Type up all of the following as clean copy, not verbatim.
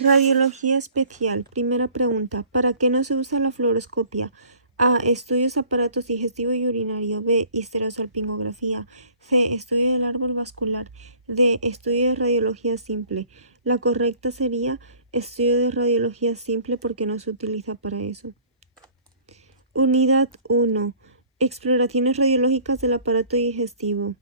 Radiología especial. Primera pregunta. ¿Para qué no se usa la fluoroscopia? A. Estudios aparatos digestivo y urinario. B. Histerosalpingografía. C. Estudio del árbol vascular. D. Estudio de radiología simple. La correcta sería estudio de radiología simple porque no se utiliza para eso. Unidad 1. Exploraciones radiológicas del aparato digestivo.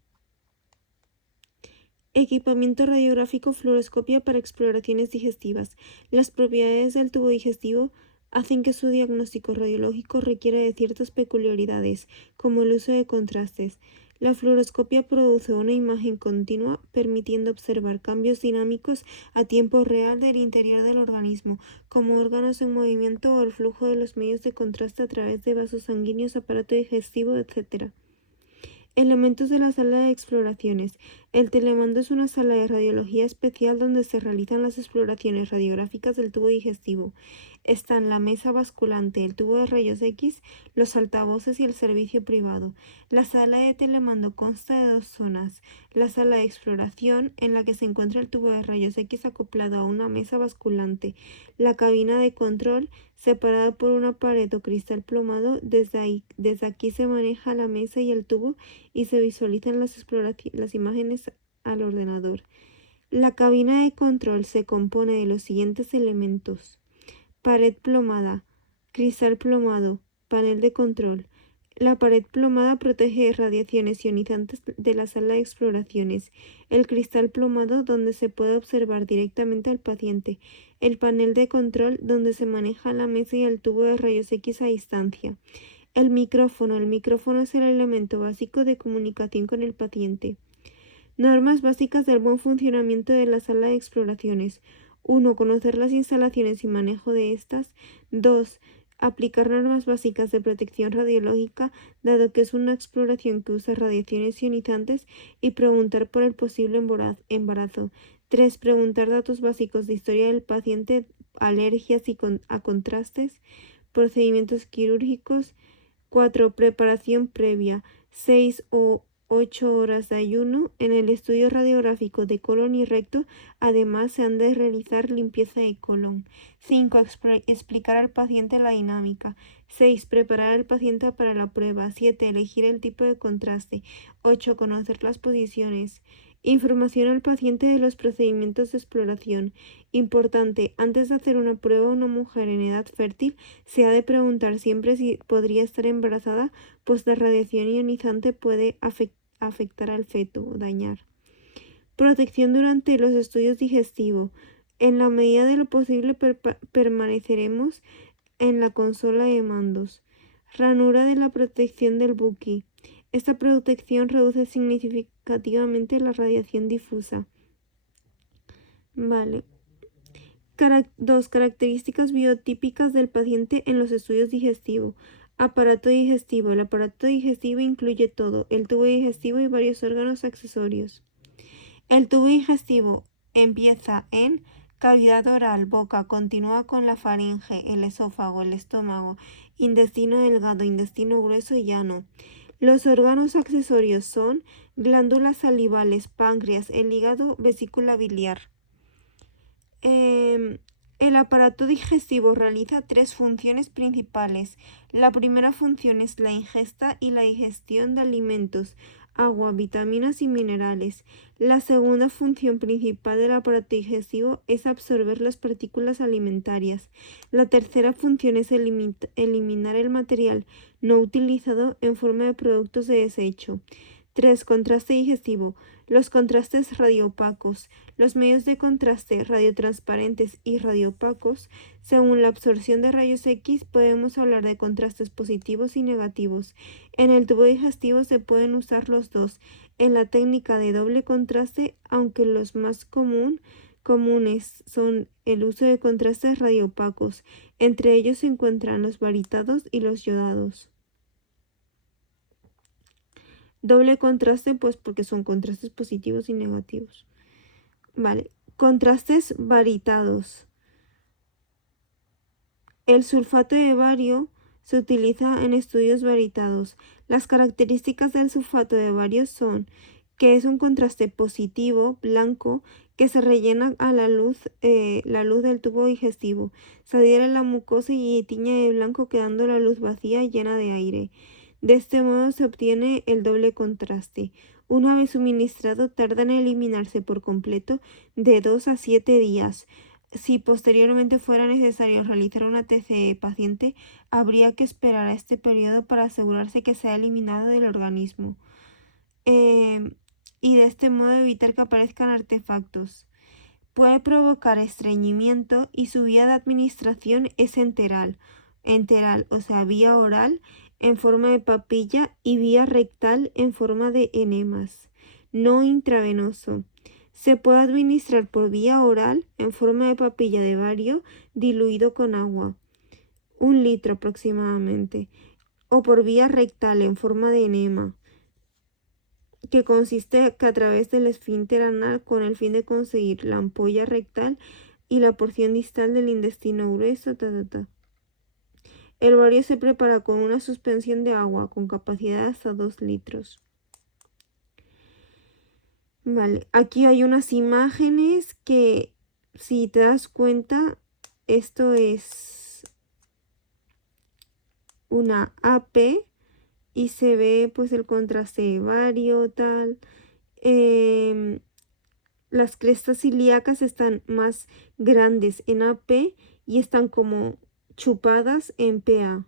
Equipamiento radiográfico fluoroscopia para exploraciones digestivas. Las propiedades del tubo digestivo hacen que su diagnóstico radiológico requiera de ciertas peculiaridades, como el uso de contrastes. La fluoroscopia produce una imagen continua, permitiendo observar cambios dinámicos a tiempo real del interior del organismo, como órganos en movimiento o el flujo de los medios de contraste a través de vasos sanguíneos, aparato digestivo, etc. Elementos de la sala de exploraciones. El telemando es una sala de radiología especial donde se realizan las exploraciones radiográficas del tubo digestivo. Están la mesa basculante, el tubo de rayos X, los altavoces y el servicio privado. La sala de telemando consta de dos zonas. La sala de exploración, en la que se encuentra el tubo de rayos X acoplado a una mesa basculante. La cabina de control, separada por una pared o cristal plomado. Desde aquí se maneja la mesa y el tubo y se visualizan las imágenes al ordenador. La cabina de control se compone de los siguientes elementos: pared plomada, cristal plomado, panel de control. La pared plomada protege radiaciones ionizantes de la sala de exploraciones. El cristal plomado, donde se puede observar directamente al paciente. El panel de control, donde se maneja la mesa y el tubo de rayos X a distancia. El micrófono. El micrófono es el elemento básico de comunicación con el paciente. Normas básicas del buen funcionamiento de la sala de exploraciones. 1. Conocer las instalaciones y manejo de estas. 2. Aplicar normas básicas de protección radiológica, dado que es una exploración que usa radiaciones ionizantes, y preguntar por el posible embarazo. 3. Preguntar datos básicos de historia del paciente, alergias a contrastes, procedimientos quirúrgicos. 4. Preparación previa. 6 o 8 horas de ayuno. En el estudio radiográfico de colon y recto, además, se han de realizar limpieza de colon. 5. Explicar al paciente la dinámica. 6. Preparar al paciente para la prueba. 7. Elegir el tipo de contraste. 8. Conocer las posiciones. Información al paciente de los procedimientos de exploración. Importante: antes de hacer una prueba a una mujer en edad fértil, se ha de preguntar siempre si podría estar embarazada, pues la radiación ionizante puede afectar al feto o dañar. Protección durante los estudios digestivos. En la medida de lo posible permaneceremos en la consola de mandos. Ranura de la protección del buque. Esta protección reduce significativamente la radiación difusa. Vale. 2. Características biotípicas del paciente en los estudios digestivos. Aparato digestivo. El aparato digestivo incluye todo: el tubo digestivo y varios órganos accesorios. El tubo digestivo empieza en cavidad oral, boca, continúa con la faringe, el esófago, el estómago, intestino delgado, intestino grueso y llano. Los órganos accesorios son glándulas salivales, páncreas, el hígado, vesícula biliar. El aparato digestivo realiza 3 funciones principales. La primera función es la ingesta y la digestión de alimentos, agua, vitaminas y minerales. La segunda función principal del aparato digestivo es absorber las partículas alimentarias. La tercera función es eliminar el material no utilizado en forma de productos de desecho. 3. Contraste digestivo. Los contrastes radioopacos. Los medios de contraste radiotransparentes y radioopacos. Según la absorción de rayos X, podemos hablar de contrastes positivos y negativos. En el tubo digestivo se pueden usar los dos. En la técnica de doble contraste, aunque los más comunes son el uso de contrastes radioopacos. Entre ellos se encuentran los baritados y los yodados. Doble contraste, pues porque son contrastes positivos y negativos. Vale, contrastes baritados. El sulfato de bario se utiliza en estudios baritados. Las características del sulfato de bario son que es un contraste positivo, blanco, que se rellena a la luz del tubo digestivo. Se adhiere a la mucosa y tiñe de blanco, quedando la luz vacía llena de aire. De este modo se obtiene el doble contraste. Una vez suministrado, tarda en eliminarse por completo de 2 a 7 días. Si posteriormente fuera necesario realizar una TCE paciente, habría que esperar a este periodo para asegurarse que se ha eliminado del organismo. Y de este modo evitar que aparezcan artefactos. Puede provocar estreñimiento y su vía de administración es enteral, o sea, vía oral en forma de papilla y vía rectal en forma de enemas, no intravenoso. Se puede administrar por vía oral en forma de papilla de bario diluido con agua, 1 litro aproximadamente, o por vía rectal en forma de enema, que consiste que a través del esfínter anal con el fin de conseguir la ampolla rectal y la porción distal del intestino grueso. El bario se prepara con una suspensión de agua con capacidad hasta 2 litros. Vale, aquí hay unas imágenes que, si te das cuenta, esto es una AP y se ve pues el contraste de bario, tal. Las crestas ilíacas están más grandes en AP y están como chupadas en PA.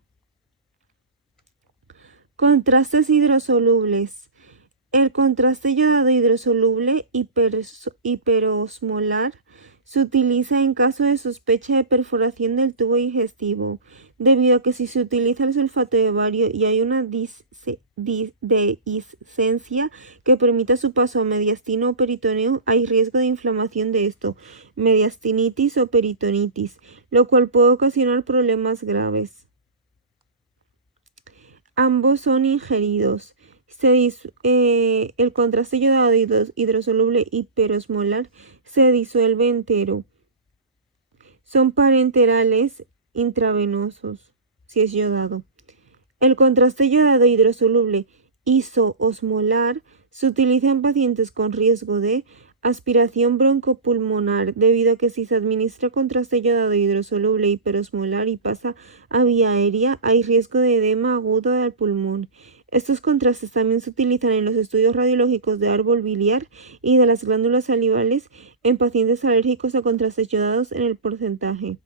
Contrastes hidrosolubles. El contraste yodado hidrosoluble hiperosmolar se utiliza en caso de sospecha de perforación del tubo digestivo, debido a que si se utiliza el sulfato de bario y hay una dehiscencia que permita su paso a mediastino o peritoneo, hay riesgo de inflamación de esto, mediastinitis o peritonitis, lo cual puede ocasionar problemas graves. Ambos son ingeridos. El contraste yodado hidrosoluble hiperosmolar se disuelve entero. Son parenterales intravenosos, si es yodado. El contraste yodado hidrosoluble isoosmolar se utiliza en pacientes con riesgo de aspiración broncopulmonar, debido a que si se administra contraste yodado hidrosoluble hiperosmolar y pasa a vía aérea, hay riesgo de edema agudo del pulmón. Estos contrastes también se utilizan en los estudios radiológicos de árbol biliar y de las glándulas salivales en pacientes alérgicos a contrastes yodados en el porcentaje.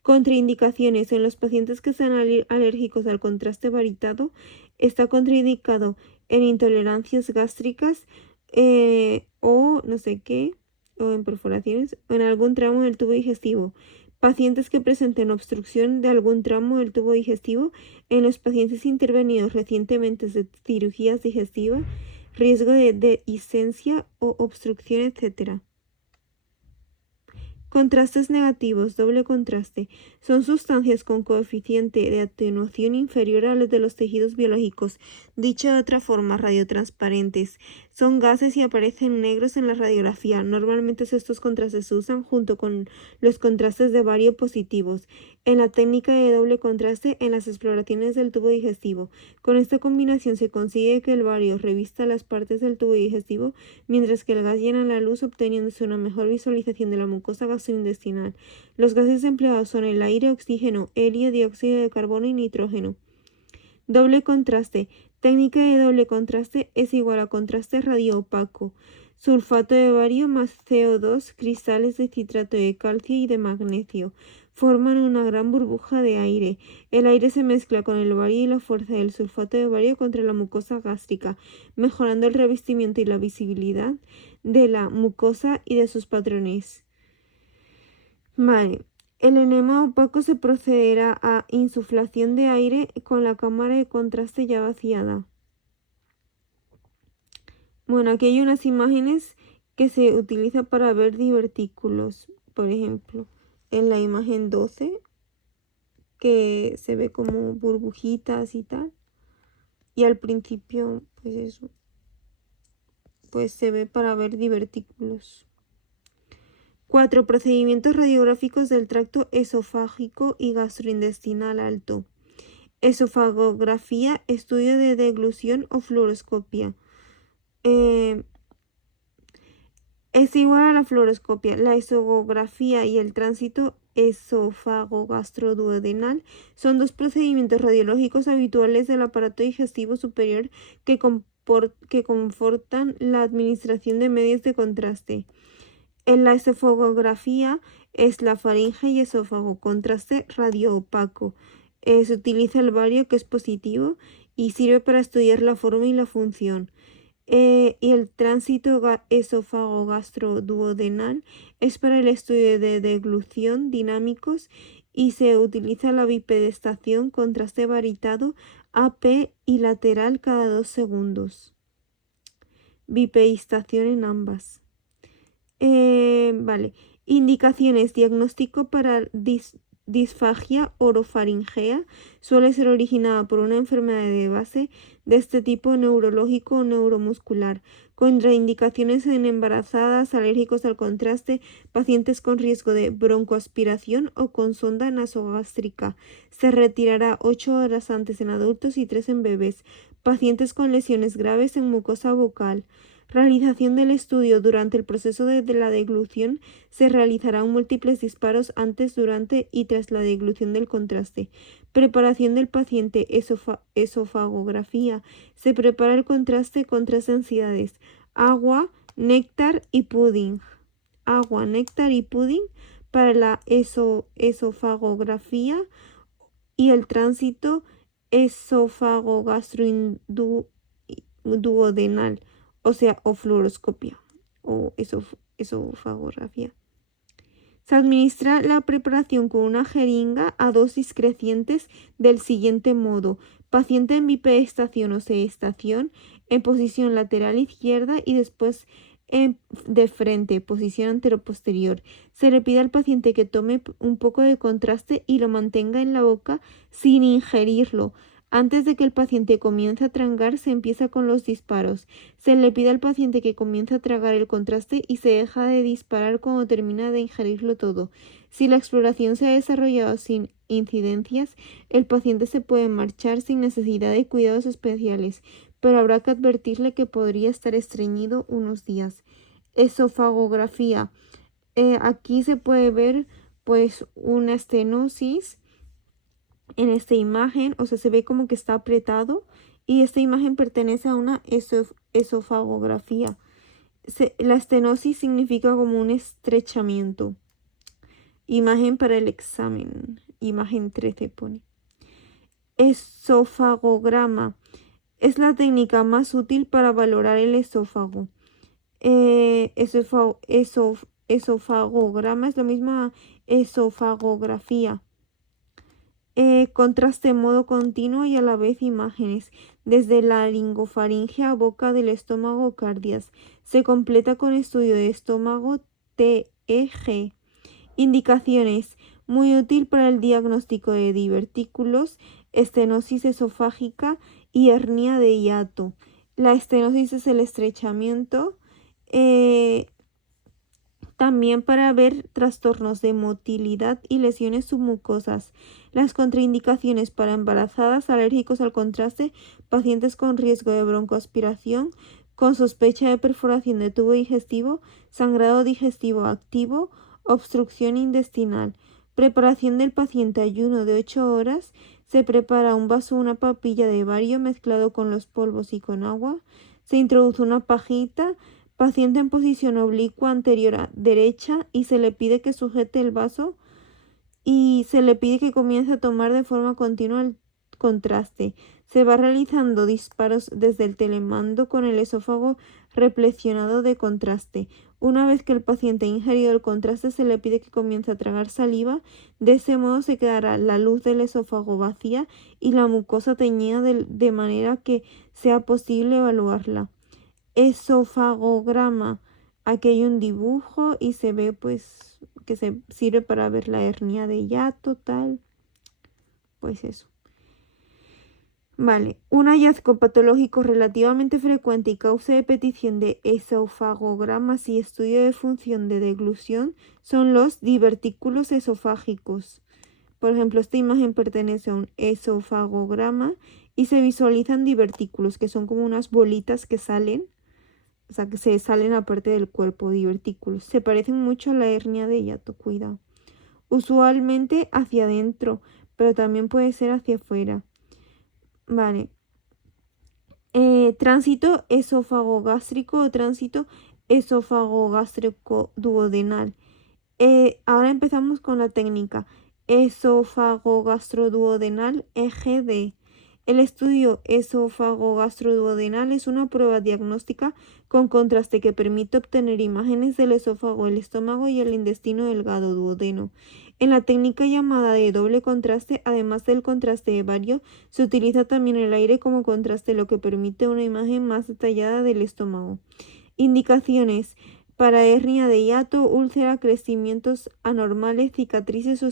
Contraindicaciones. En los pacientes que sean alérgicos al contraste baritado, está contraindicado en intolerancias gástricas o no sé qué, o en perforaciones, o en algún tramo del tubo digestivo. Pacientes que presenten obstrucción de algún tramo del tubo digestivo, en los pacientes intervenidos recientemente de cirugías digestivas, riesgo de dehiscencia o obstrucción, etc. Contrastes negativos, doble contraste, son sustancias con coeficiente de atenuación inferior a los de los tejidos biológicos. Dicho de otra forma, radiotransparentes. Son gases y aparecen negros en la radiografía. Normalmente estos contrastes se usan junto con los contrastes de bario positivos en la técnica de doble contraste en las exploraciones del tubo digestivo. Con esta combinación se consigue que el bario revista las partes del tubo digestivo, mientras que el gas llena la luz, obteniéndose una mejor visualización de la mucosa gastrointestinal. Los gases empleados son el aire, oxígeno, helio, dióxido de carbono y nitrógeno. Doble contraste. Técnica de doble contraste es igual a contraste radioopaco. Sulfato de bario más CO2, cristales de citrato de calcio y de magnesio. Forman una gran burbuja de aire. El aire se mezcla con el bario y la fuerza del sulfato de bario contra la mucosa gástrica, mejorando el revestimiento y la visibilidad de la mucosa y de sus patrones. Vale. El enema opaco se procederá a insuflación de aire con la cámara de contraste ya vaciada. Bueno, aquí hay unas imágenes que se utiliza para ver divertículos, por ejemplo, en la imagen 12, que se ve como burbujitas y tal, y al principio, pues eso, pues se ve para ver divertículos. 4. Procedimientos radiográficos del tracto esofágico y gastrointestinal alto. Esofagografía, estudio de deglución o fluoroscopia. Es igual a la fluoroscopia. La esofagografía y el tránsito esófago-gastroduodenal son dos procedimientos radiológicos habituales del aparato digestivo superior que confortan la administración de medios de contraste. En la esofagografía es la faringe y esófago, contraste radioopaco. Se utiliza el bario, que es positivo, y sirve para estudiar la forma y la función. Y el tránsito esófago-gastroduodenal es para el estudio de deglución dinámicos y se utiliza la bipedestación, contraste varitado, AP y lateral cada 2 segundos. Bipedestación en ambas. Vale. Indicaciones. Diagnóstico para disfagia orofaringea. Suele ser originada por una enfermedad de base de este tipo neurológico o neuromuscular. Contraindicaciones en embarazadas, alérgicos al contraste, pacientes con riesgo de broncoaspiración o con sonda nasogástrica. Se retirará 8 horas antes en adultos y 3 en bebés. Pacientes con lesiones graves en mucosa bucal. Realización del estudio. Durante el proceso de la deglución se realizarán múltiples disparos antes, durante y tras la deglución del contraste. Preparación del paciente. Esofagografía. Se prepara el contraste con 3 densidades: agua, néctar y pudding. Agua, néctar y pudding para la esofagografía y el tránsito esófago-gastroduodenal, o sea, o fluoroscopia o esofagografía. Se administra la preparación con una jeringa a dosis crecientes del siguiente modo: paciente en bipedestación o seestación, en posición lateral izquierda y después de frente, posición anteroposterior. Se le pide al paciente que tome un poco de contraste y lo mantenga en la boca sin ingerirlo. Antes de que el paciente comience a tragar, se empieza con los disparos. Se le pide al paciente que comience a tragar el contraste y se deja de disparar cuando termina de ingerirlo todo. Si la exploración se ha desarrollado sin incidencias, el paciente se puede marchar sin necesidad de cuidados especiales, pero habrá que advertirle que podría estar estreñido unos días. Esofagografía. Aquí se puede ver pues una estenosis en esta imagen, o sea, se ve como que está apretado, y esta imagen pertenece a una esofagografía. La estenosis significa como un estrechamiento. Imagen para el examen. Imagen 13 pone. Esofagograma. Es la técnica más útil para valorar el esófago. Esofagograma es lo mismo a esofagografía. Contraste en modo continuo y a la vez imágenes, desde la laringofaringe a boca del estómago cardias. Se completa con estudio de estómago TEG. Indicaciones. Muy útil para el diagnóstico de divertículos, estenosis esofágica y hernia de hiato. La estenosis es el estrechamiento. También para ver trastornos de motilidad y lesiones submucosas. Las contraindicaciones para embarazadas, alérgicos al contraste, pacientes con riesgo de broncoaspiración, con sospecha de perforación de tubo digestivo, sangrado digestivo activo, obstrucción intestinal. Preparación del paciente: ayuno de 8 horas. Se prepara un vaso o una papilla de bario mezclado con los polvos y con agua. Se introduce una pajita. Paciente en posición oblicua anterior a derecha y se le pide que sujete el vaso y se le pide que comience a tomar de forma continua el contraste. Se va realizando disparos desde el telemando con el esófago reflexionado de contraste. Una vez que el paciente ha ingerido el contraste, se le pide que comience a tragar saliva. De ese modo se quedará la luz del esófago vacía y la mucosa teñida de manera que sea posible evaluarla. Esofagograma. Aquí hay un dibujo y se ve pues que se sirve para ver la hernia de hiato, tal. Pues eso. Vale, un hallazgo patológico relativamente frecuente y causa de petición de esofagogramas y estudio de función de deglución son los divertículos esofágicos. Por ejemplo, esta imagen pertenece a un esofagograma y se visualizan divertículos, que son como unas bolitas que salen. O sea, que se salen aparte del cuerpo, divertículos. Se parecen mucho a la hernia de hiato, cuidado. Usualmente hacia adentro, pero también puede ser hacia afuera. Vale. Tránsito esófago-gástrico o tránsito esófago-gástrico-duodenal. Ahora empezamos con la técnica. Esófago-gastroduodenal, EGD. El estudio esófago-gastroduodenal es una prueba diagnóstica con contraste que permite obtener imágenes del esófago, el estómago y el intestino delgado duodeno. En la técnica llamada de doble contraste, además del contraste bario, se utiliza también el aire como contraste, lo que permite una imagen más detallada del estómago. Indicaciones: para hernia de hiato, úlcera, crecimientos anormales, cicatrices o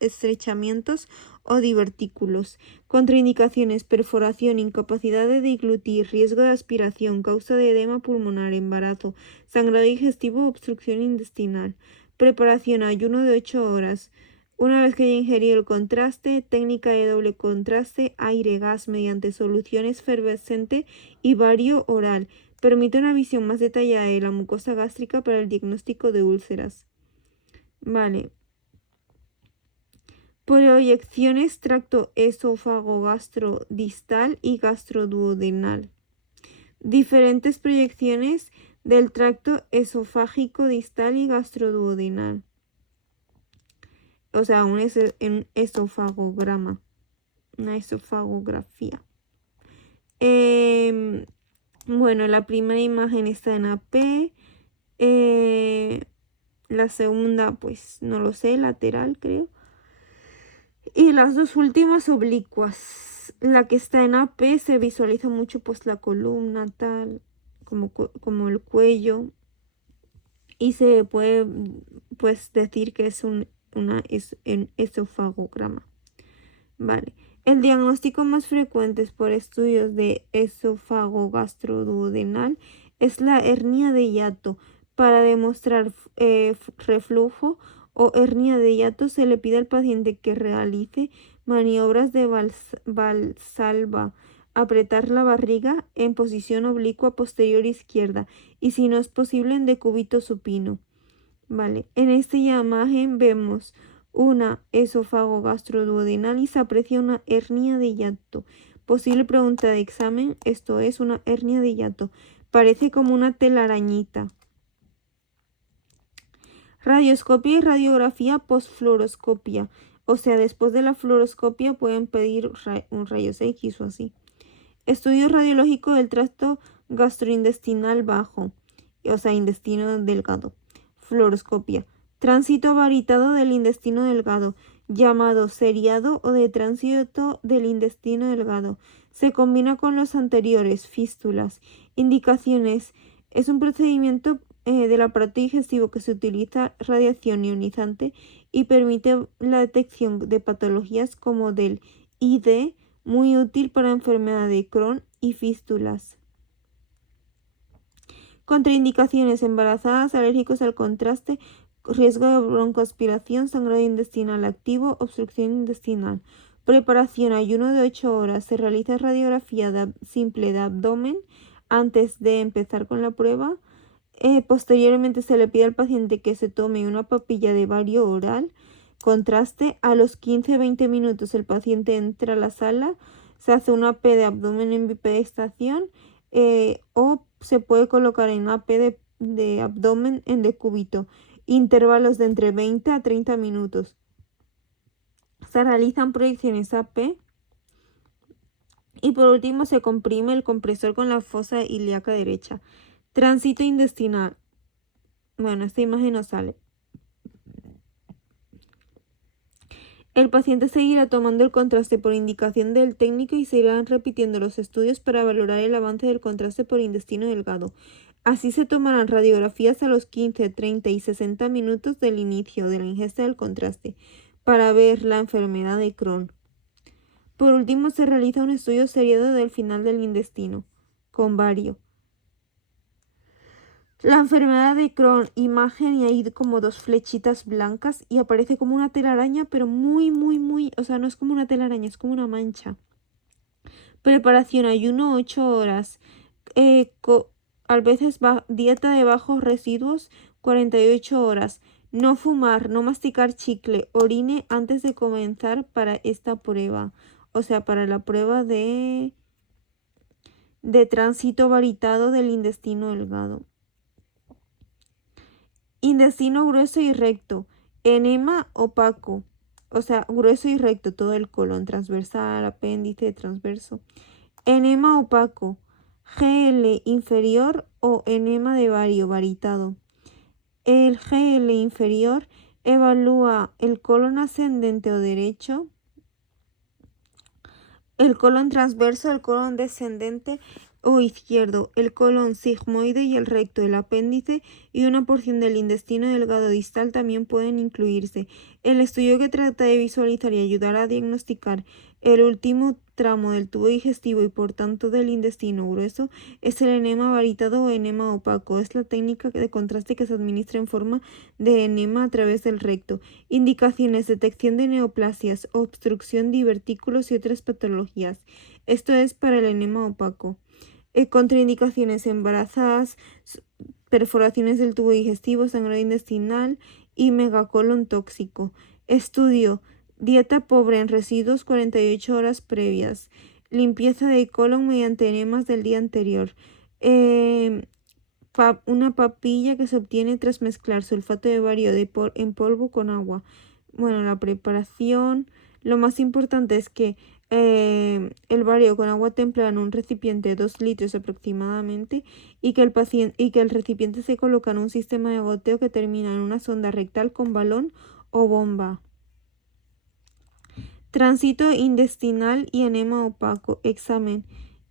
estrechamientos o divertículos. Contraindicaciones: perforación, incapacidad de deglutir, riesgo de aspiración, causa de edema pulmonar, embarazo, sangrado digestivo o obstrucción intestinal. Preparación: ayuno de 8 horas. Una vez que haya ingerido el contraste, técnica de doble contraste, aire-gas mediante solución efervescente y bario oral. Permite una visión más detallada de la mucosa gástrica para el diagnóstico de úlceras. Vale. Proyecciones tracto esófago-gastrodistal y gastroduodenal. Diferentes proyecciones del tracto esofágico distal y gastroduodenal. O sea, un esofagograma. Una esofagografía. Bueno, la primera imagen está en AP. La segunda, pues no lo sé, lateral creo. Y las dos últimas oblicuas. La que está en AP se visualiza mucho pues la columna, tal, como el cuello. Y se puede pues decir que es un esofagograma. Vale. El diagnóstico más frecuente por estudios de esófago gastroduodenal es la hernia de hiato. Para demostrar reflujo o hernia de hiato se le pide al paciente que realice maniobras de Valsalva, apretar la barriga en posición oblicua posterior izquierda y si no es posible en decúbito supino. Vale, en esta imagen vemos una esófago gastroduodenal y se aprecia una hernia de hiato. Posible pregunta de examen: esto es una hernia de hiato. Parece como una telarañita. Radioscopia y radiografía postfluoroscopia. O sea, después de la fluoroscopia pueden pedir un rayos X o así. Estudio radiológico del tracto gastrointestinal bajo, o sea, intestino delgado. Fluoroscopia. Tránsito varitado del intestino delgado, llamado seriado o de tránsito del intestino delgado. Se combina con los anteriores, fístulas. Indicaciones: es un procedimiento del aparato digestivo que se utiliza radiación ionizante y permite la detección de patologías como del ID, muy útil para enfermedad de Crohn y fístulas. Contraindicaciones: embarazadas, alérgicos al contraste, riesgo de broncoaspiración, sangrado intestinal activo, obstrucción intestinal. Preparación: ayuno de 8 horas. Se realiza radiografía simple de abdomen antes de empezar con la prueba. Posteriormente se le pide al paciente que se tome una papilla de bario oral. Contraste: a los 15-20 minutos el paciente entra a la sala, se hace una AP de abdomen en bipedestación o se puede colocar en una AP de abdomen en decúbito. Intervalos de entre 20 a 30 minutos. Se realizan proyecciones AP. Y por último se comprime el compresor con la fosa ilíaca derecha. Tránsito intestinal. Bueno, esta imagen no sale. El paciente seguirá tomando el contraste por indicación del técnico y se irán repitiendo los estudios para valorar el avance del contraste por intestino delgado. Así se tomarán radiografías a los 15, 30 y 60 minutos del inicio de la ingesta del contraste para ver la enfermedad de Crohn. Por último, se realiza un estudio seriado del final del intestino, con bario. La enfermedad de Crohn, imagen, y hay como dos flechitas blancas y aparece como una telaraña, pero muy, o sea, no es como una telaraña, es como una mancha. Preparación: ayuno 8 horas. A veces dieta de bajos residuos, 48 horas. No fumar, no masticar chicle, orine antes de comenzar para esta prueba. O sea, para la prueba de tránsito varitado del intestino delgado. Intestino grueso y recto. Enema opaco. O sea, grueso y recto, todo el colon, transversal, apéndice, transverso. Enema opaco. GL inferior o enema de vario, varitado. El GL inferior evalúa el colon ascendente o derecho, el colon transverso, el colon descendente o izquierdo, el colon sigmoide y el recto, el apéndice y una porción del intestino delgado distal también pueden incluirse. El estudio que trata de visualizar y ayudar a diagnosticar el último tramo del tubo digestivo y por tanto del intestino grueso es el enema varitado o enema opaco. Es la técnica de contraste que se administra en forma de enema a través del recto. Indicaciones: detección de neoplasias, obstrucción, divertículos y otras patologías. Esto es para el enema opaco. Contraindicaciones: embarazadas, perforaciones del tubo digestivo, sangrado intestinal y megacolon tóxico. Estudio: dieta pobre en residuos 48 horas previas. Limpieza de colon mediante enemas del día anterior. Una papilla que se obtiene tras mezclar sulfato de bario en polvo con agua. Bueno, la preparación. Lo más importante es que el bario con agua templada en un recipiente de 2 litros aproximadamente y que el recipiente se coloca en un sistema de goteo que termina en una sonda rectal con balón o bomba. Tránsito intestinal y enema opaco. Examen.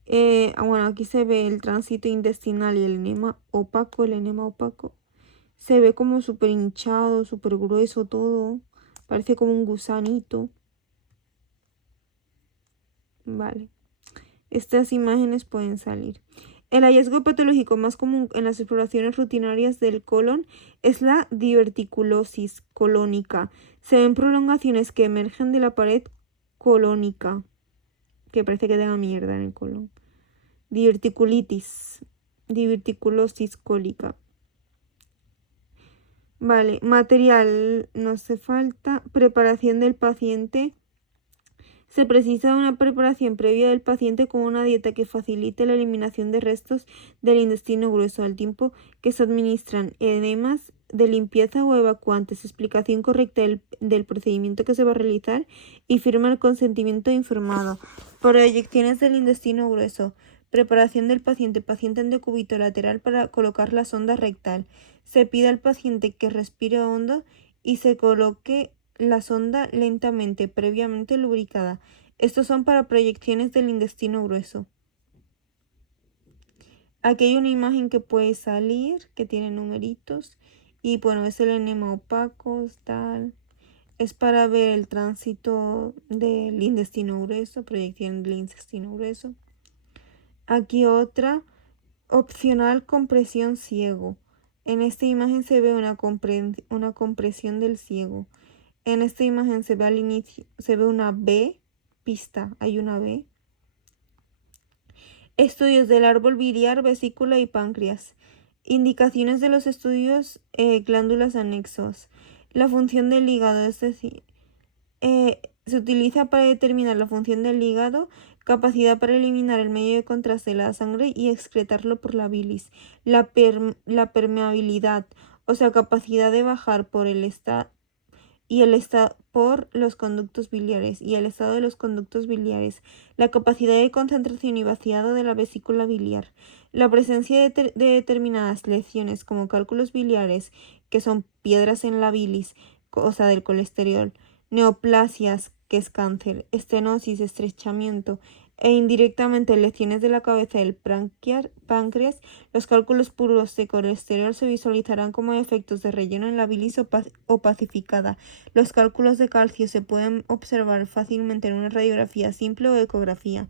Bueno, aquí se ve el tránsito intestinal y el enema opaco. El enema opaco se ve como súper hinchado, súper grueso todo. Parece como un gusanito. Vale. Estas imágenes pueden salir. El hallazgo patológico más común en las exploraciones rutinarias del colon es la diverticulosis colónica. Se ven prolongaciones que emergen de la pared colónica, que parece que tenga mierda en el colon. Diverticulitis, diverticulosis cólica. Vale, material no hace falta. Preparación del paciente. Se precisa una preparación previa del paciente con una dieta que facilite la eliminación de restos del intestino grueso al tiempo que se administran enemas de limpieza o evacuantes, explicación correcta del procedimiento que se va a realizar y firma el consentimiento informado. Proyecciones del intestino grueso. Preparación del paciente en decúbito lateral para colocar la sonda rectal. Se pide al paciente que respire hondo y se coloque la sonda lentamente, previamente lubricada. Estos son para proyecciones del intestino grueso. Aquí hay una imagen que puede salir, que tiene numeritos. Y bueno, es el enema opaco, tal. Es para ver el tránsito del intestino grueso, proyección del intestino grueso. Aquí otra, opcional compresión ciego. En esta imagen se ve una compresión del ciego. En esta imagen se ve al inicio, se ve una B, pista, hay una B. Estudios del árbol biliar, vesícula y páncreas. Indicaciones de los estudios, glándulas anexos. La función del hígado, es decir, se utiliza para determinar la función del hígado, capacidad para eliminar el medio de contraste de la sangre y excretarlo por la bilis. La permeabilidad, o sea, capacidad de bajar por el estado por los conductos biliares y el estado de los conductos biliares, la capacidad de concentración y vaciado de la vesícula biliar, la presencia de determinadas lesiones como cálculos biliares, que son piedras en la bilis, o sea, del colesterol, neoplasias, que es cáncer, estenosis, estrechamiento, e indirectamente lesiones de la cabeza del páncreas. Los cálculos puros de colesterol se visualizarán como efectos de relleno en la bilis opacificada. Los cálculos de calcio se pueden observar fácilmente en una radiografía simple o ecografía.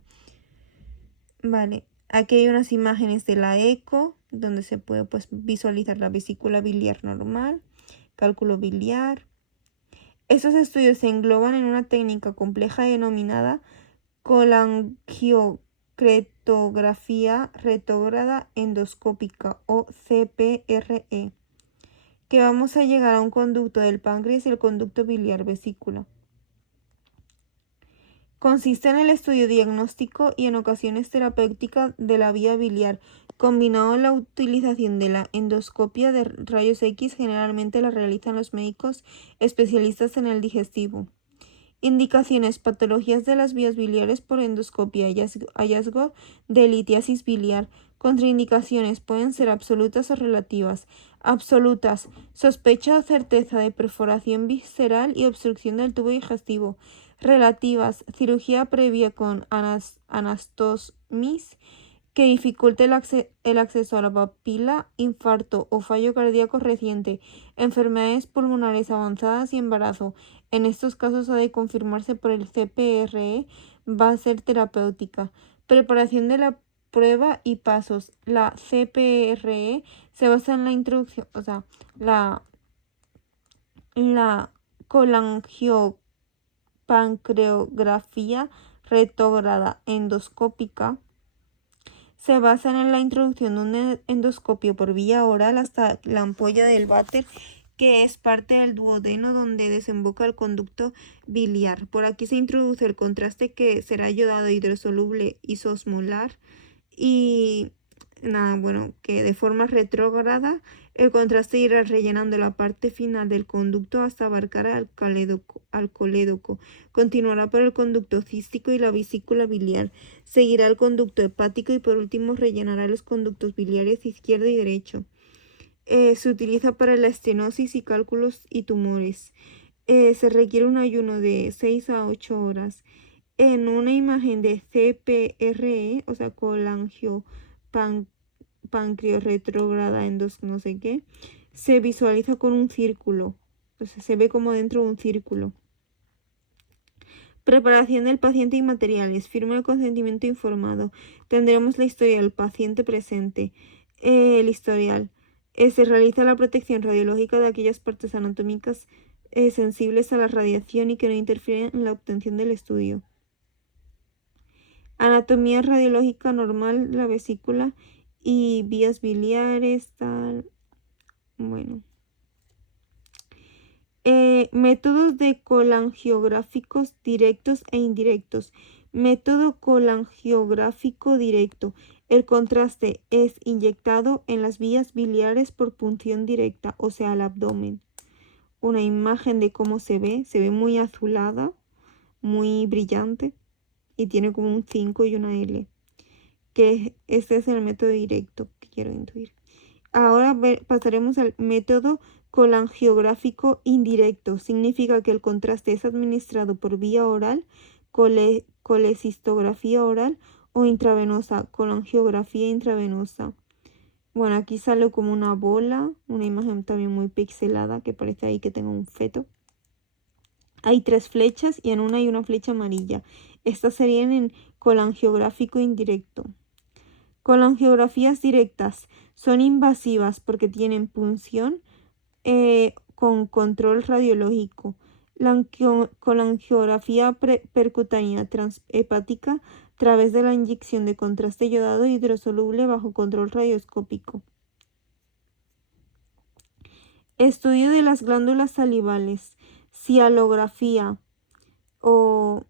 Vale, aquí hay unas imágenes de la eco, donde se puede visualizar la vesícula biliar normal, cálculo biliar. Estos estudios se engloban en una técnica compleja denominada colangiografía cretografía retrógrada endoscópica o CPRE, que vamos a llegar a un conducto del páncreas y el conducto biliar vesícula. Consiste en el estudio diagnóstico y en ocasiones terapéutica de la vía biliar, combinado con la utilización de la endoscopia de rayos X. Generalmente la realizan los médicos especialistas en el digestivo. Indicaciones: patologías de las vías biliares por endoscopia, hallazgo de litiasis biliar. Contraindicaciones: pueden ser absolutas o relativas. Absolutas: sospecha o certeza de perforación visceral y obstrucción del tubo digestivo. Relativas: cirugía previa con anastomis que dificulte el acceso a la papila, infarto o fallo cardíaco reciente, enfermedades pulmonares avanzadas y embarazo. En estos casos ha de confirmarse por el CPRE, va a ser terapéutica. Preparación de la prueba y pasos. La CPRE se basa en la introducción, la colangiopancreografía retrógrada endoscópica se basan en la introducción de un endoscopio por vía oral hasta la ampolla del váter, que es parte del duodeno donde desemboca el conducto biliar. Por aquí se introduce el contraste, que será yodado hidrosoluble isosmolar, y que de forma retrógrada el contraste irá rellenando la parte final del conducto hasta abarcar al colédoco. Continuará por el conducto cístico y la vesícula biliar. Seguirá el conducto hepático y por último rellenará los conductos biliares izquierdo y derecho. Se utiliza para la estenosis y cálculos y tumores. Se requiere un ayuno de 6 a 8 horas. En una imagen de CPRE, colangiopancreorretrógrada no sé qué, se visualiza con un círculo. Se ve como dentro de un círculo. Preparación del paciente y materiales. Firma el consentimiento informado. Tendremos la historia del paciente presente. El historial. Se realiza la protección radiológica de aquellas partes anatómicas sensibles a la radiación y que no interfieren en la obtención del estudio. Anatomía radiológica normal, la vesícula y vías biliares, tal. Métodos de colangiográficos directos e indirectos. Método colangiográfico directo. El contraste es inyectado en las vías biliares por punción directa, o sea, al abdomen. Una imagen de cómo se ve muy azulada, muy brillante, y tiene como un 5 y una L, que este es el método directo que quiero intuir. Ahora pasaremos al método colangiográfico indirecto. Significa que el contraste es administrado por vía oral, colecistografía oral o intravenosa, colangiografía intravenosa. Bueno, aquí sale como una bola, una imagen también muy pixelada que parece ahí que tenga un feto. Hay 3 flechas y en una hay una flecha amarilla. Estas serían en colangiográfico indirecto. Colangiografías directas son invasivas porque tienen punción con control radiológico. La colangiografía percutánea transhepática a través de la inyección de contraste yodado hidrosoluble bajo control radioscópico. Estudio de las glándulas salivales. Cialografía o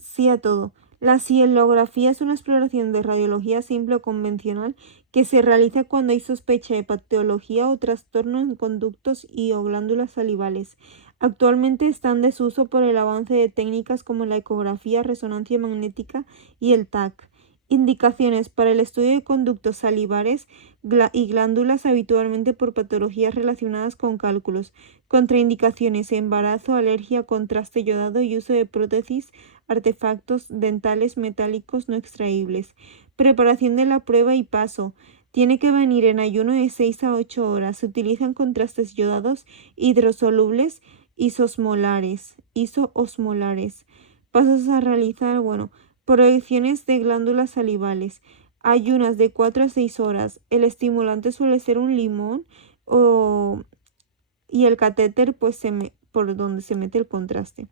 sí a todo. La cialografía es una exploración de radiología simple o convencional que se realiza cuando hay sospecha de patología o trastorno en conductos y o glándulas salivales. Actualmente está en desuso por el avance de técnicas como la ecografía, resonancia magnética y el TAC. Indicaciones para el estudio de conductos salivares y glándulas, habitualmente por patologías relacionadas con cálculos. Contraindicaciones: embarazo, alergia, contraste yodado y uso de prótesis, artefactos dentales metálicos no extraíbles. Preparación de la prueba y paso. Tiene que venir en ayuno de 6 a 8 horas. Se utilizan contrastes yodados hidrosolubles isosmolares. Pasos a realizar, proyecciones de glándulas salivales. Ayunas de 4 a 6 horas. El estimulante suele ser un limón y el catéter por donde se mete el contraste.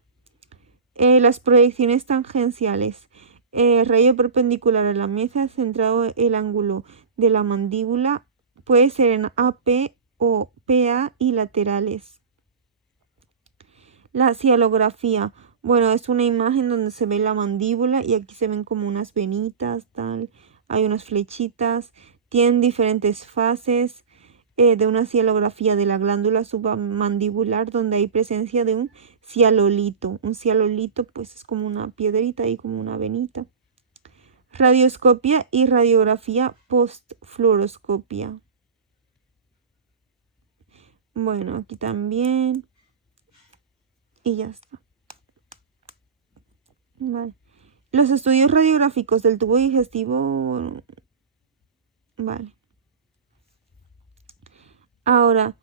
Las proyecciones tangenciales. Rayo perpendicular a la mesa centrado el ángulo de la mandíbula puede ser en AP o PA y laterales. La cialografía. Bueno, es una imagen donde se ve la mandíbula y aquí se ven como unas venitas, tal. Hay unas flechitas. Tienen diferentes fases de una cialografía de la glándula submandibular donde hay presencia de un cialolito. Un cialolito pues es como una piedrita y como una venita. Radioscopia y radiografía postfluoroscopia. Bueno, aquí también. Y ya está. Vale. Los estudios radiográficos del tubo digestivo. Vale. Ahora,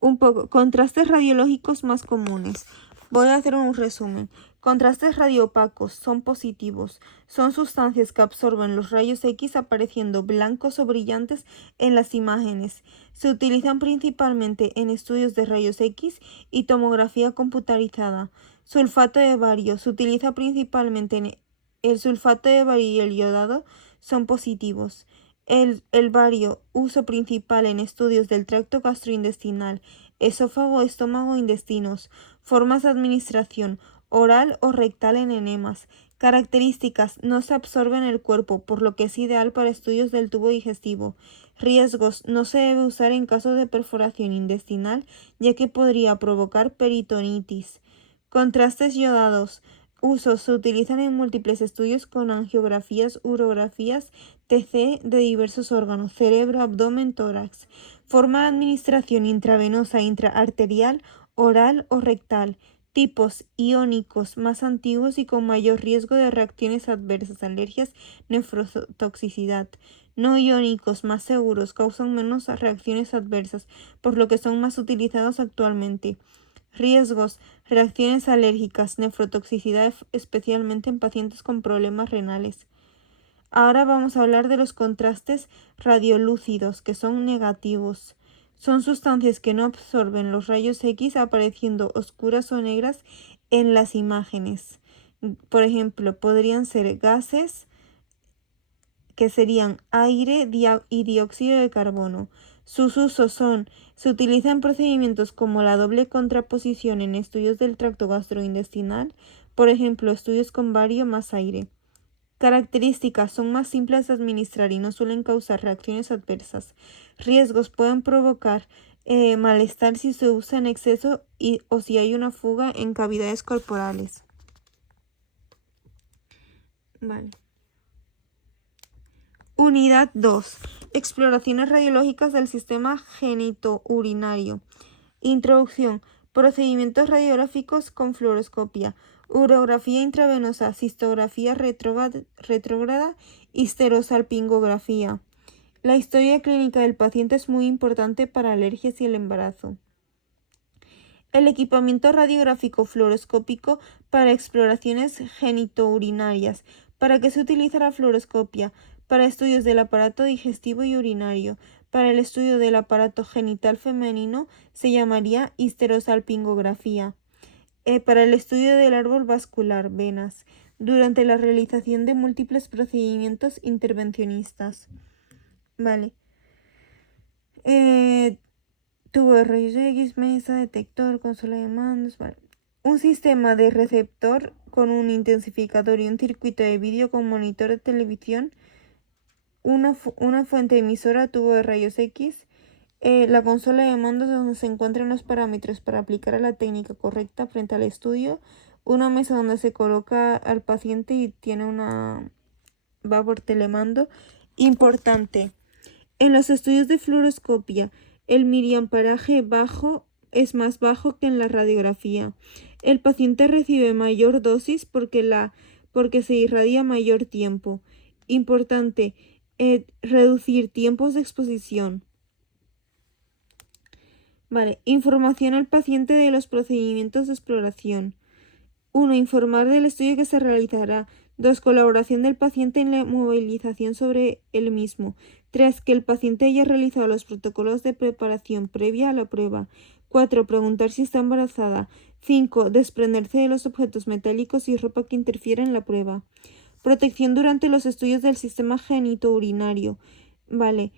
un poco. Contrastes radiológicos más comunes. Voy a hacer un resumen. Contrastes radioopacos son positivos. Son sustancias que absorben los rayos X apareciendo blancos o brillantes en las imágenes. Se utilizan principalmente en estudios de rayos X y tomografía computarizada. Sulfato de bario. Se utiliza principalmente en el sulfato de bario y el iodado son positivos. El bario, uso principal en estudios del tracto gastrointestinal, esófago, estómago, intestinos. Formas de administración, oral o rectal en enemas. Características, no se absorbe en el cuerpo, por lo que es ideal para estudios del tubo digestivo. Riesgos, no se debe usar en caso de perforación intestinal, ya que podría provocar peritonitis. Contrastes yodados. Usos, se utilizan en múltiples estudios con angiografías, urografías, TC de diversos órganos, cerebro, abdomen, tórax. Forma de administración intravenosa, intraarterial, oral o rectal. Tipos iónicos más antiguos y con mayor riesgo de reacciones adversas, alergias, nefrotoxicidad. No iónicos más seguros, causan menos reacciones adversas, por lo que son más utilizados actualmente. Riesgos, reacciones alérgicas, nefrotoxicidad, especialmente en pacientes con problemas renales. Ahora vamos a hablar de los contrastes radiolúcidos, que son negativos. Son sustancias que no absorben los rayos X apareciendo oscuras o negras en las imágenes. Por ejemplo, podrían ser gases que serían aire y dióxido de carbono. Sus usos son, se utiliza en procedimientos como la doble contraposición en estudios del tracto gastrointestinal, por ejemplo, estudios con bario más aire. Características, son más simples de administrar y no suelen causar reacciones adversas. Riesgos, pueden provocar malestar si se usa en exceso o si hay una fuga en cavidades corporales. Vale. Unidad 2. Exploraciones radiológicas del sistema genitourinario. Introducción. Procedimientos radiográficos con fluoroscopia. Urografía intravenosa, cistografía retrógrada, histerosalpingografía. La historia clínica del paciente es muy importante para alergias y el embarazo. El equipamiento radiográfico fluoroscópico para exploraciones genitourinarias. ¿Para qué se utiliza la fluoroscopia? Para estudios del aparato digestivo y urinario. Para el estudio del aparato genital femenino se llamaría histerosalpingografía. Para el estudio del árbol vascular, venas. Durante la realización de múltiples procedimientos intervencionistas. Vale. Tubo de rayos X, mesa, detector, consola de mandos, vale. Un sistema de receptor con un intensificador y un circuito de vídeo con monitor de televisión, una fuente emisora, tubo de rayos X, la consola de mandos donde se encuentran los parámetros para aplicar a la técnica correcta frente al estudio, una mesa donde se coloca al paciente y tiene va por telemando. Importante. En los estudios de fluoroscopia, el miliamperaje bajo es más bajo que en la radiografía. El paciente recibe mayor dosis porque se irradia mayor tiempo. Importante, reducir tiempos de exposición. Vale, información al paciente de los procedimientos de exploración. 1. Informar del estudio que se realizará. 2. Colaboración del paciente en la movilización sobre el mismo. 3. Que el paciente haya realizado los protocolos de preparación previa a la prueba. 4. Preguntar si está embarazada. 5. Desprenderse de los objetos metálicos y ropa que interfieren en la prueba. Protección durante los estudios del sistema genitourinario. Vale.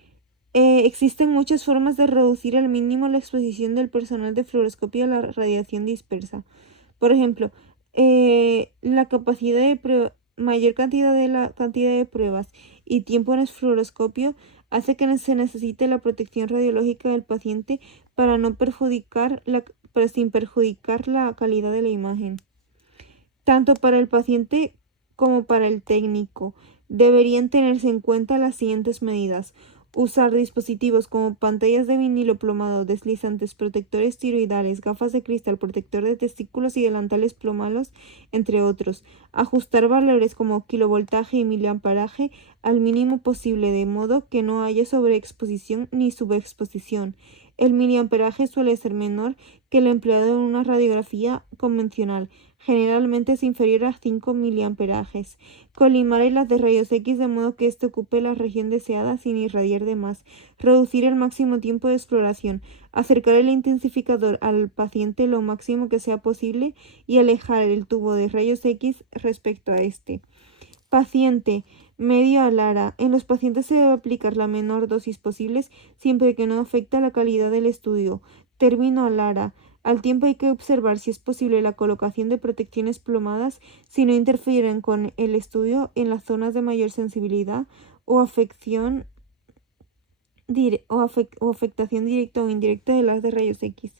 Existen muchas formas de reducir al mínimo la exposición del personal de fluoroscopía a la radiación dispersa. Por ejemplo, la capacidad de mayor cantidad de pruebas y tiempo en el fluoroscopio hace que se necesite la protección radiológica del paciente para sin perjudicar la calidad de la imagen. Tanto para el paciente como para el técnico, deberían tenerse en cuenta las siguientes medidas. Usar dispositivos como pantallas de vinilo plomado, deslizantes, protectores tiroidales, gafas de cristal, protector de testículos y delantales plomados, entre otros. Ajustar valores como kilovoltaje y miliamperaje al mínimo posible, de modo que no haya sobreexposición ni subexposición. El miliamperaje suele ser menor que el empleado en una radiografía convencional. Generalmente es inferior a 5 miliamperajes. Colimar el haz de rayos X de modo que éste ocupe la región deseada sin irradiar de más. Reducir el máximo tiempo de exploración. Acercar el intensificador al paciente lo máximo que sea posible y alejar el tubo de rayos X respecto a este. Paciente medio a Lara. En los pacientes se debe aplicar la menor dosis posible siempre que no afecte la calidad del estudio. Término a Lara. Al tiempo hay que observar si es posible la colocación de protecciones plomadas si no interfieren con el estudio en las zonas de mayor sensibilidad o afectación directa o indirecta de las de rayos X.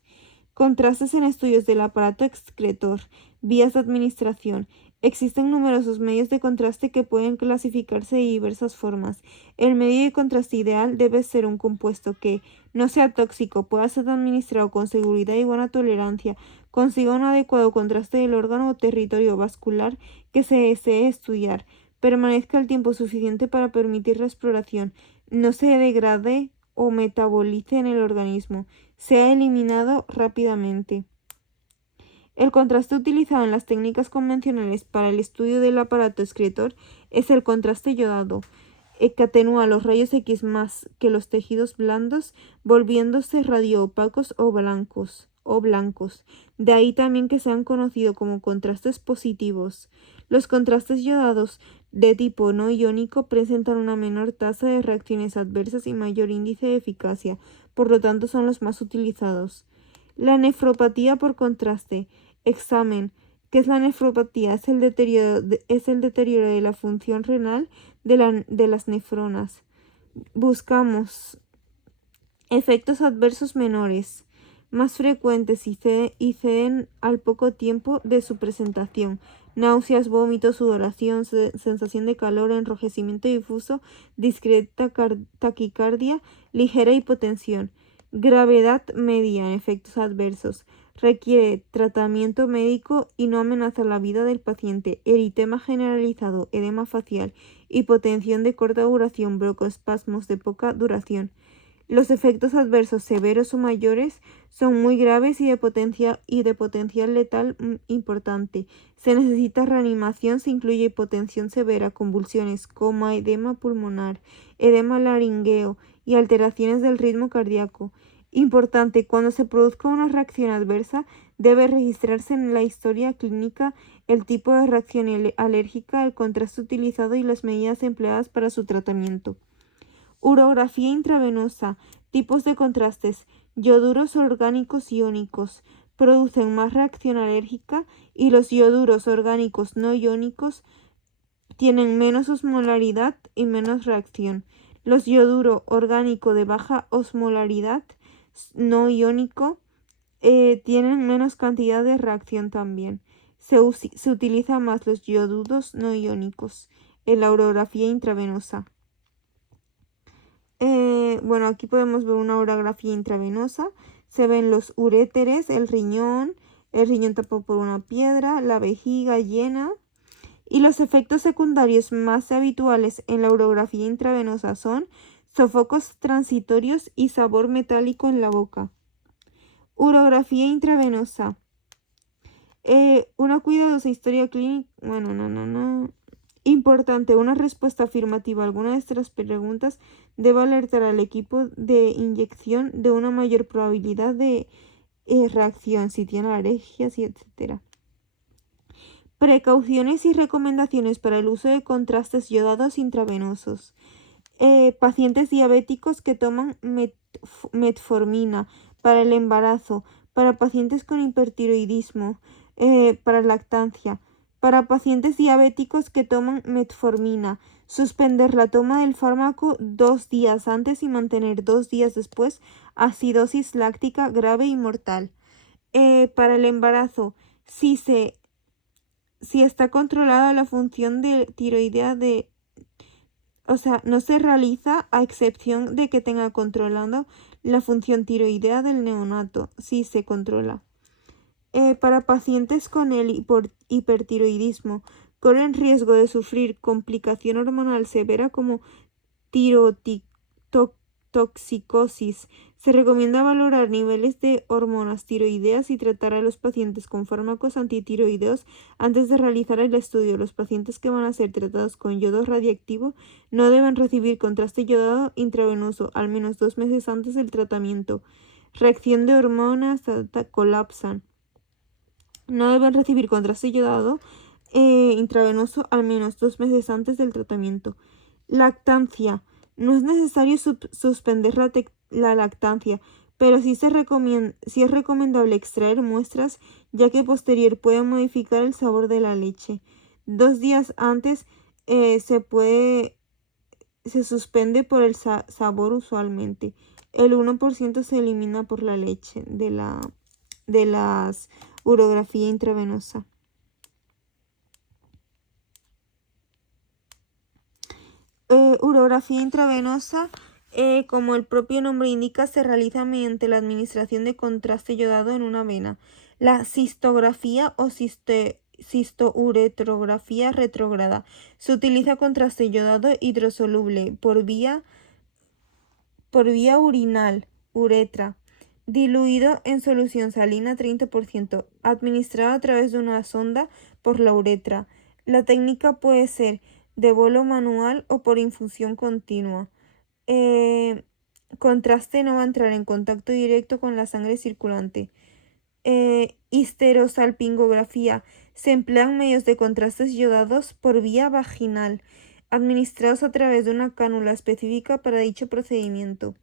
Contrastes en estudios del aparato excretor. Vías de administración. Existen numerosos medios de contraste que pueden clasificarse de diversas formas. El medio de contraste ideal debe ser un compuesto que no sea tóxico, pueda ser administrado con seguridad y buena tolerancia, consiga un adecuado contraste del órgano o territorio vascular que se desee estudiar, permanezca el tiempo suficiente para permitir la exploración, no se degrade o metabolice en el organismo, sea eliminado rápidamente. El contraste utilizado en las técnicas convencionales para el estudio del aparato excretor es el contraste yodado, que atenúa los rayos X más que los tejidos blandos, volviéndose radioopacos o blancos. De ahí también que sean conocidos como contrastes positivos. Los contrastes yodados de tipo no iónico presentan una menor tasa de reacciones adversas y mayor índice de eficacia, por lo tanto son los más utilizados. La nefropatía por contraste. Examen. ¿Qué es la nefropatía? Es el deterioro de la función renal de las nefronas. Buscamos efectos adversos menores, más frecuentes y ceden al poco tiempo de su presentación. Náuseas, vómitos, sudoración, sensación de calor, enrojecimiento difuso, discreta taquicardia, ligera hipotensión. Gravedad media en efectos adversos. Requiere tratamiento médico y no amenaza la vida del paciente. Eritema generalizado, edema facial, hipotensión de corta duración, broncoespasmos de poca duración. Los efectos adversos severos o mayores son muy graves y de potencial letal importante. Se necesita reanimación, se incluye hipotensión severa, convulsiones, coma, edema pulmonar, edema laringeo y alteraciones del ritmo cardíaco. Importante, cuando se produzca una reacción adversa, debe registrarse en la historia clínica el tipo de reacción alérgica, el contraste utilizado y las medidas empleadas para su tratamiento. Urografía intravenosa. Tipos de contrastes. Ioduros orgánicos iónicos producen más reacción alérgica y los ioduros orgánicos no iónicos tienen menos osmolaridad y menos reacción. Los ioduros orgánico de baja osmolaridad no iónico tienen menos cantidad de reacción también. Se utiliza más los ioduros no iónicos en la urografía intravenosa. Bueno, aquí podemos ver una urografía intravenosa. Se ven los uréteres, el riñón tapado por una piedra, la vejiga llena. Y los efectos secundarios más habituales en la urografía intravenosa son sofocos transitorios y sabor metálico en la boca. Urografía intravenosa. Una cuidadosa historia clínica. Importante, una respuesta afirmativa a alguna de estas preguntas debe alertar al equipo de inyección de una mayor probabilidad de reacción, si tiene alergias y etc. Precauciones y recomendaciones para el uso de contrastes yodados intravenosos. Pacientes diabéticos que toman metformina para el embarazo, para pacientes con hipertiroidismo, para lactancia. Para pacientes diabéticos que toman metformina, suspender la toma del fármaco 2 días antes y mantener 2 días después acidosis láctica grave y mortal. Para el embarazo, si está controlada la función de tiroidea no se realiza a excepción de que tenga controlando la función tiroidea del neonato, si se controla. Para pacientes con el hipertiroidismo, corren riesgo de sufrir complicación hormonal severa como tirotoxicosis. Se recomienda valorar niveles de hormonas tiroideas y tratar a los pacientes con fármacos antitiroideos antes de realizar el estudio. Los pacientes que van a ser tratados con yodo radiactivo no deben recibir contraste yodado intravenoso al menos 2 meses antes del tratamiento. Reacción de hormonas colapsan. No deben recibir contraste yodado intravenoso al menos 2 meses antes del tratamiento. Lactancia. No es necesario suspender la lactancia, pero sí es recomendable extraer muestras, ya que posterior puede modificar el sabor de la leche. 2 días antes se suspende por el sabor usualmente. El 1% se elimina por la leche de las urografía intravenosa. Urografía intravenosa, como el propio nombre indica, se realiza mediante la administración de contraste yodado en una vena. La cistografía o cistouretrografía retrógrada. Se utiliza contraste yodado hidrosoluble por vía urinal, uretra, diluido en solución salina 30%, administrado a través de una sonda por la uretra. La técnica puede ser de bolo manual o por infusión continua. Contraste no va a entrar en contacto directo con la sangre circulante. Histerosalpingografía. Se emplean medios de contrastes yodados por vía vaginal, administrados a través de una cánula específica para dicho procedimiento.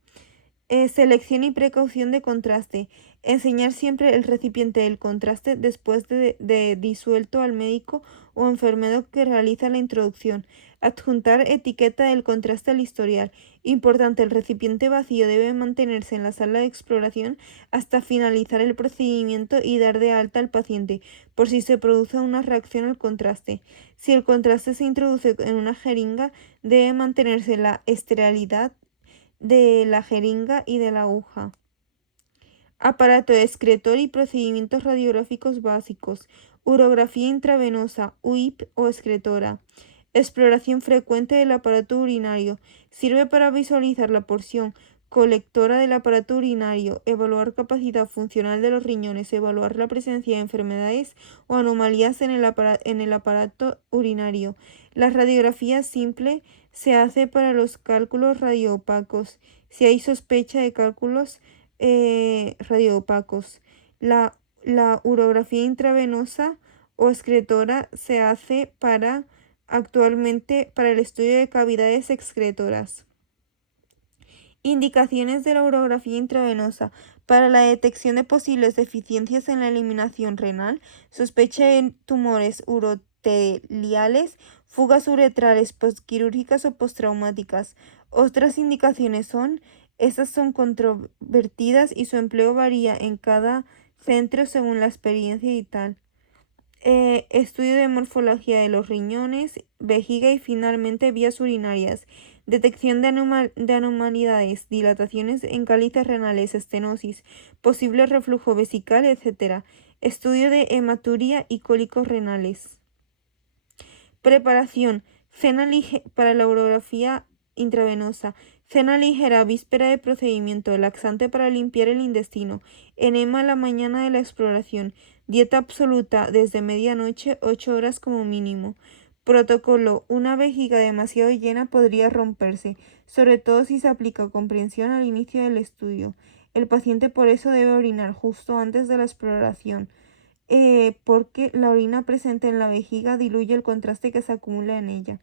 Selección y precaución de contraste. Enseñar siempre el recipiente del contraste después de disuelto al médico o enfermero que realiza la introducción. Adjuntar etiqueta del contraste al historial. Importante, el recipiente vacío debe mantenerse en la sala de exploración hasta finalizar el procedimiento y dar de alta al paciente, por si se produce una reacción al contraste. Si el contraste se introduce en una jeringa, debe mantenerse la esterilidad de la jeringa y de la aguja. Aparato excretor y procedimientos radiográficos básicos. Urografía intravenosa, UIP o excretora. Exploración frecuente del aparato urinario. Sirve para visualizar la porción colectora del aparato urinario, evaluar capacidad funcional de los riñones, evaluar la presencia de enfermedades o anomalías en el aparato urinario. La radiografía simple se hace para los cálculos radioopacos, si hay sospecha de cálculos radioopacos. La urografía intravenosa o excretora se hace actualmente para el estudio de cavidades excretoras. Indicaciones de la urografía intravenosa. Para la detección de posibles deficiencias en la eliminación renal, sospecha de tumores uroteliales, fugas uretrales postquirúrgicas o postraumáticas. Otras indicaciones estas son controvertidas y su empleo varía en cada centro según la experiencia y tal. Estudio de morfología de los riñones, vejiga y finalmente vías urinarias. Detección de anomalidades, dilataciones en cálices renales, estenosis, posible reflujo vesical, etc. Estudio de hematuria y cólicos renales. Preparación. Cena para la urografía intravenosa. Cena ligera víspera de procedimiento. Laxante para limpiar el intestino. Enema a la mañana de la exploración. Dieta absoluta desde medianoche, 8 horas como mínimo. Protocolo. Una vejiga demasiado llena podría romperse, sobre todo si se aplica comprensión al inicio del estudio. El paciente por eso debe orinar justo antes de la exploración, porque la orina presente en la vejiga diluye el contraste que se acumula en ella.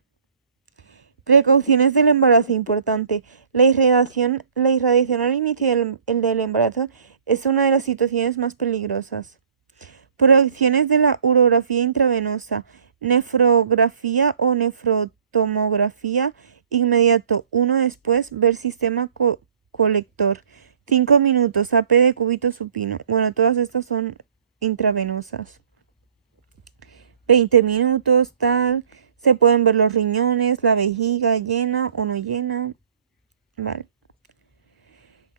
Precauciones del embarazo, importante. La irradiación al inicio del embarazo es una de las situaciones más peligrosas. Proyecciones de la urografía intravenosa, nefrografía o nefrotomografía inmediato, uno después, ver sistema colector. 5 minutos, AP de cúbito supino. Bueno, todas estas son intravenosas. 20 minutos, tal. Se pueden ver los riñones, la vejiga llena o no llena. Vale.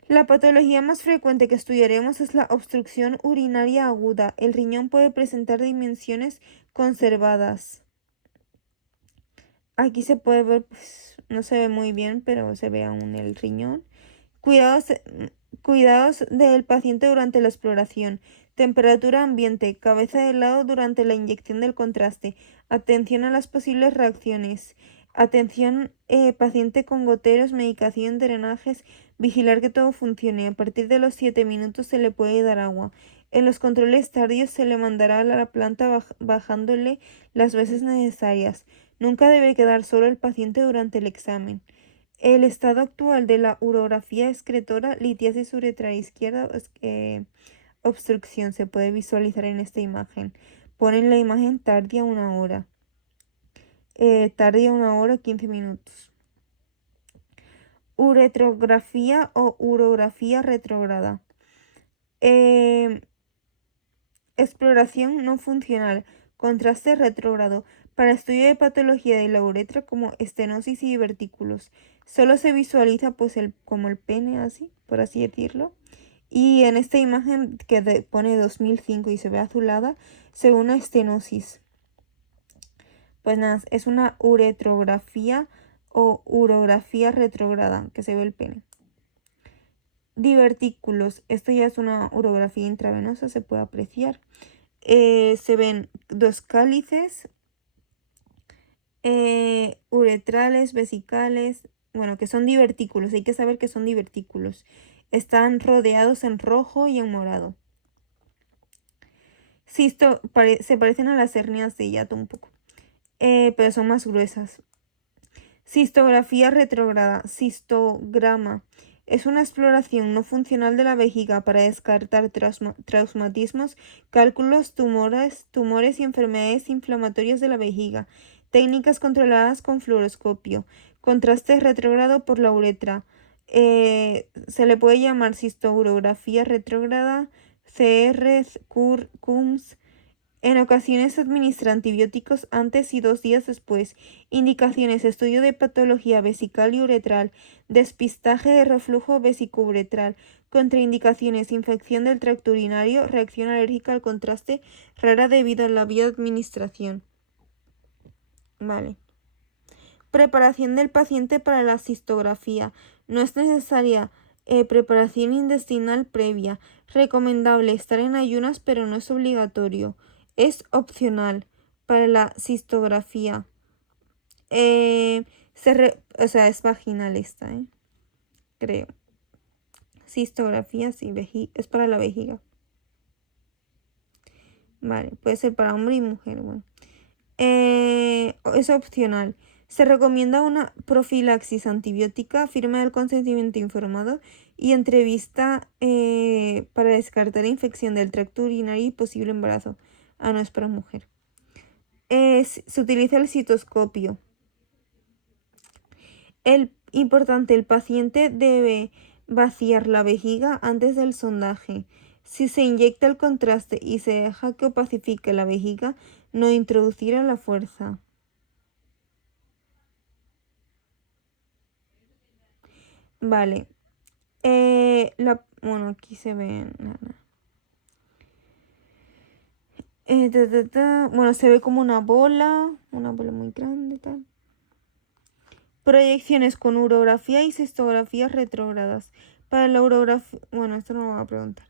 La patología más frecuente que estudiaremos es la obstrucción urinaria aguda. El riñón puede presentar dimensiones conservadas. Aquí se puede ver, pues, no se ve muy bien, pero se ve aún el riñón. Cuidados del paciente durante la exploración. Temperatura ambiente, cabeza de lado durante la inyección del contraste. Atención a las posibles reacciones. Atención, paciente con goteros, medicación, drenajes. Vigilar que todo funcione. A partir de los 7 minutos se le puede dar agua. En los controles tardíos se le mandará a la planta bajándole las veces necesarias. Nunca debe quedar solo el paciente durante el examen. El estado actual de la urografía excretora, litiasis uretral izquierda, obstrucción, se puede visualizar en esta imagen. Ponen la imagen tardía 1 hora. Tardía 1 hora 15 minutos. Uretrografía o urografía retrógrada. Exploración no funcional. Contraste retrógrado. Para estudio de patología de la uretra como estenosis y divertículos. Solo se visualiza pues como el pene, así, por así decirlo. Y en esta imagen que pone 2005 y se ve azulada, se ve una estenosis. Pues nada, es una uretrografía o urografía retrógrada, que se ve el pene. Divertículos. Esto ya es una urografía intravenosa, se puede apreciar. Se ven 2 cálices uretrales, vesicales, bueno, que son divertículos, hay que saber que son divertículos. Están rodeados en rojo y en morado. Se parecen a las hernias de hiato un poco, pero son más gruesas. Cistografía retrógrada, cistograma. Es una exploración no funcional de la vejiga para descartar traumatismos, cálculos, tumores y enfermedades inflamatorias de la vejiga. Técnicas controladas con fluoroscopio. Contraste retrógrado por la uretra. Se le puede llamar cistografía retrógrada, CR, CUMS. En ocasiones se administra antibióticos antes y 2 días después. Indicaciones: estudio de patología vesical y uretral, despistaje de reflujo vesicouretral. Contraindicaciones: infección del tracto urinario, reacción alérgica al contraste, rara debido a la vía de administración. Vale. Preparación del paciente para la cistografía. No es necesaria preparación intestinal previa. Recomendable estar en ayunas, pero no es obligatorio. Es opcional para la cistografía. O sea, es vaginal esta, creo. Cistografía, sí, es para la vejiga. Vale, puede ser para hombre y mujer, bueno. Es opcional. Se recomienda una profilaxis antibiótica, firma del consentimiento informado y entrevista para descartar infección del tracto urinario y posible embarazo. Ah, no, es para mujer. Se utiliza el citoscopio. Importante, el paciente debe vaciar la vejiga antes del sondaje. Si se inyecta el contraste y se deja que opacifique la vejiga, no introducir a la fuerza. Vale. Bueno, aquí se ve. Bueno, se ve como una bola muy grande, tal. Proyecciones con urografía y cistografías retrógradas. Para la urografía, bueno, esto no lo voy a preguntar.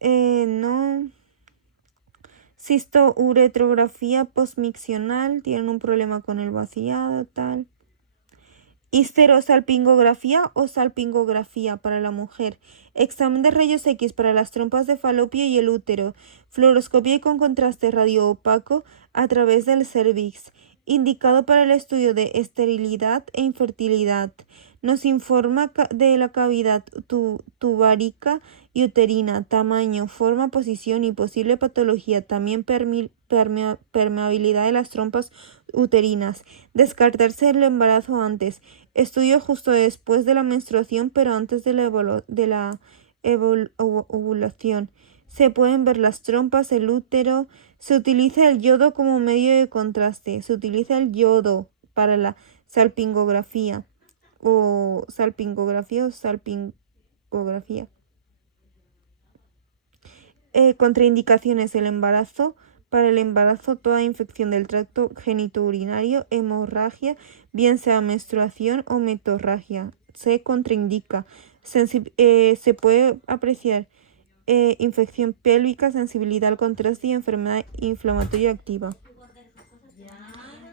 No. Cistouretrografía postmiccional, tienen un problema con el vaciado, tal. Histerosalpingografía o salpingografía para la mujer. Examen de rayos X para las trompas de falopio y el útero. Fluoroscopia con contraste radioopaco a través del cervix. Indicado para el estudio de esterilidad e infertilidad. Nos informa de la cavidad tubárica y uterina, tamaño, forma, posición y posible patología. También permeabilidad de las trompas uterinas. Descartarse el embarazo antes. Estudio justo después de la menstruación, pero antes de la ovulación. Se pueden ver las trompas, el útero. Se utiliza el yodo como medio de contraste. Se utiliza el yodo para la salpingografía o salpingografía. Contraindicaciones: el embarazo. Para el embarazo, toda infección del tracto genitourinario, hemorragia, bien sea menstruación o metorragia, se contraindica. Se puede apreciar infección pélvica, sensibilidad al contraste y enfermedad inflamatoria activa.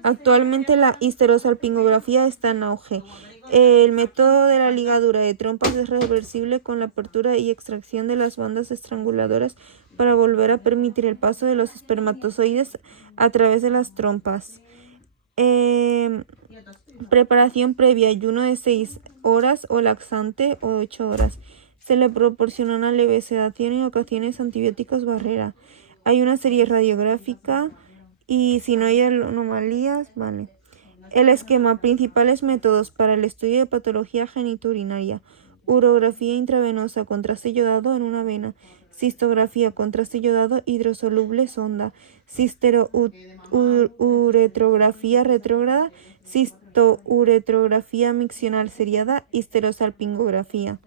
Actualmente la histerosalpingografía está en auge. El método de la ligadura de trompas es reversible con la apertura y extracción de las bandas estranguladoras para volver a permitir el paso de los espermatozoides a través de las trompas. Preparación previa: ayuno de 6 horas o laxante o 8 horas. Se le proporciona una leve sedación y en ocasiones antibióticos barrera. Hay una serie radiográfica y si no hay anomalías, vale. El esquema: principales métodos para el estudio de patología genitourinaria. Urografía intravenosa, contraste yodado en una vena. Cistografía, contraste yodado hidrosoluble, sonda. Cistouretrografía retrógrada. Cistouretrografía miccional seriada. Histerosalpingografía.